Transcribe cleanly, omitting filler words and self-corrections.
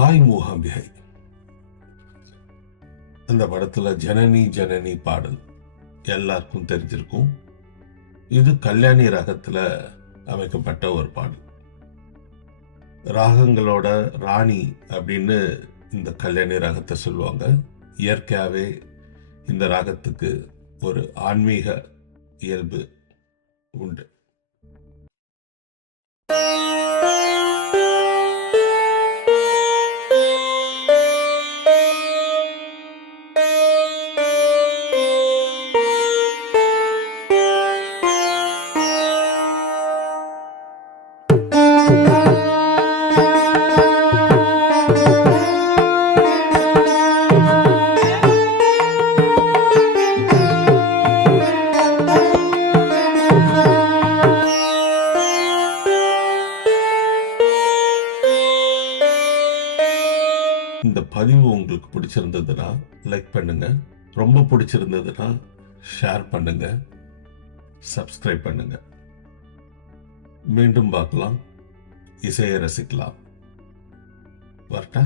தாய் மூகாம்பிகை அந்த படத்துல ஜனனி ஜனனி பாடல் எல்லாருக்கும் தெரிஞ்சிருக்கும். இது கல்யாணி ராகத்துல அமைக்கப்பட்ட ஒரு பாடல். ராகங்களோட ராணி அப்படின்னு இந்த கல்யாணி ராகத்தை சொல்லுவாங்க. இயற்கையாகவே இந்த ராகத்துக்கு ஒரு ஆன்மீக இயல்பு உண்டு. இந்த பதிவு உங்களுக்கு பிடிச்சிருந்ததுன்னா லைக் பண்ணுங்க, ரொம்ப பிடிச்சிருந்ததுன்னா ஷேர் பண்ணுங்க, சப்ஸ்கிரைப் பண்ணுங்க. மீண்டும் பார்க்கலாம், இசையை ரசிக்கலாம். வரட்டா?